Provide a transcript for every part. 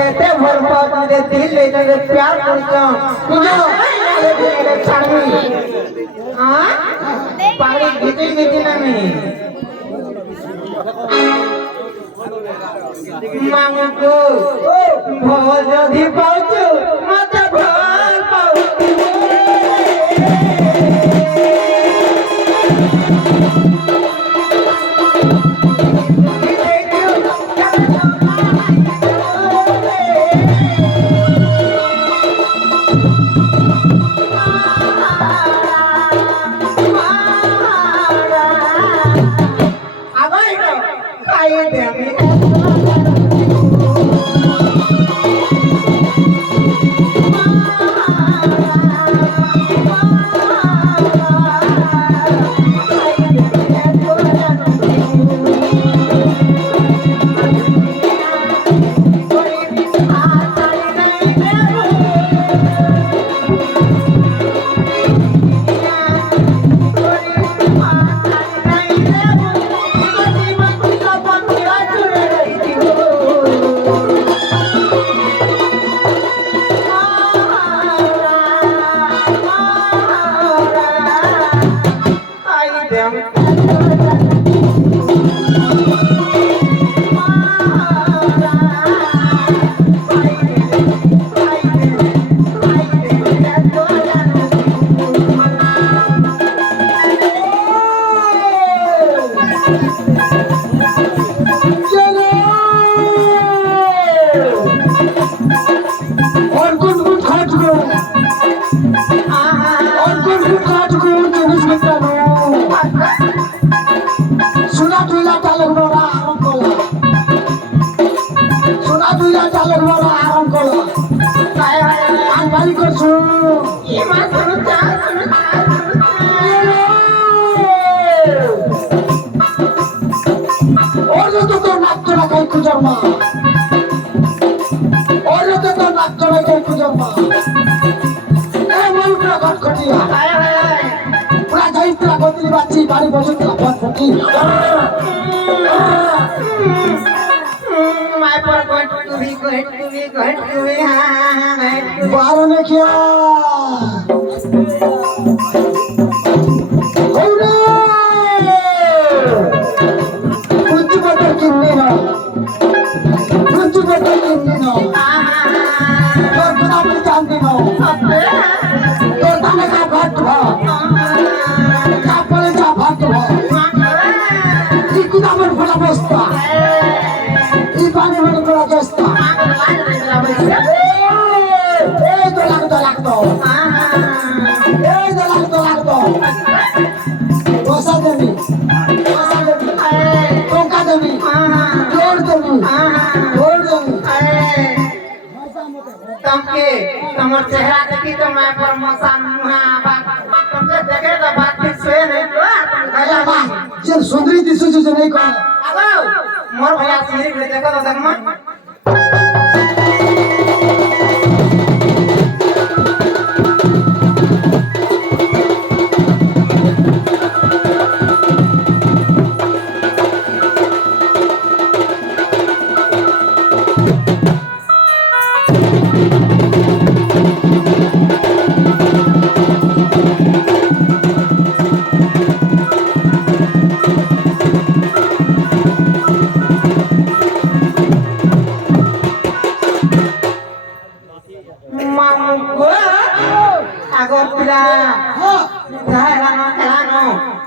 एते भर पात मेरे दिल ले जाके प्यार करता तुझे ले छाड़वी हां पागड़ी गीती गीती ना मैं मांगो को भोज दी पाउचो मत भर पाउचो बारी बजो अपन फटी माय पर गोट टू बी बारो ने क्या होरे कुछ बटर किन्ने ना तो बिना भी जानती ना तो ताने का घट भा तमर चेहरा देखी तो मैं प्रमोशन तुमसे देखे तो बात ठीक से नहीं भैया बा जब सुंदरी दिसु जो नहीं कौन अब मोर भैया सुंदरी के देखो तो देखमा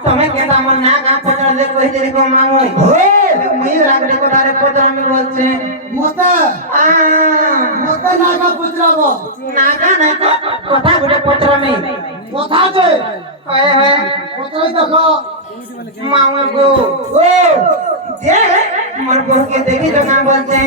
तुम्हें कहता मन ना का पत्र दे कोई तेरे को मामू हो मैं राग देखो तारे पत्र में बोलते मोता ना का पत्र वो नागा नहीं तो कथा गुटे पत्र में कथा जे है पत्र देखो मामू को ओ जे मन को के देखी तो ना बोलते